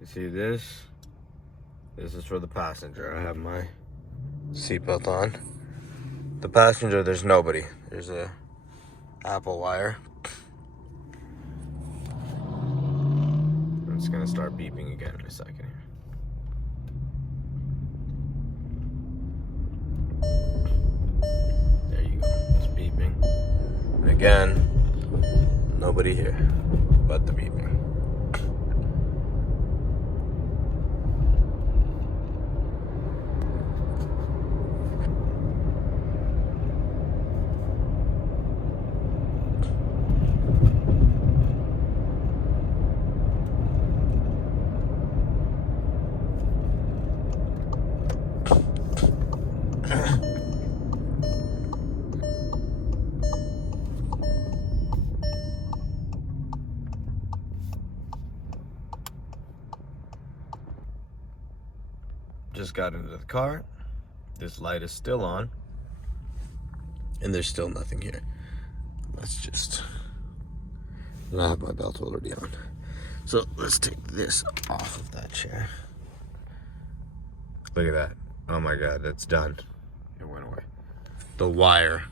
You see this? This is for the passenger. I have my seatbelt on. The passenger, there's nobody. There's a Apple wire. It's gonna start beeping again in a second here. There you go, it's beeping. And again, nobody here but the beeping. Just got into the car. This light is still on. And there's still nothing here. And I have my belt already on. So let's take this off of that chair. Look at that. Oh my God, that's done. It went away. The wire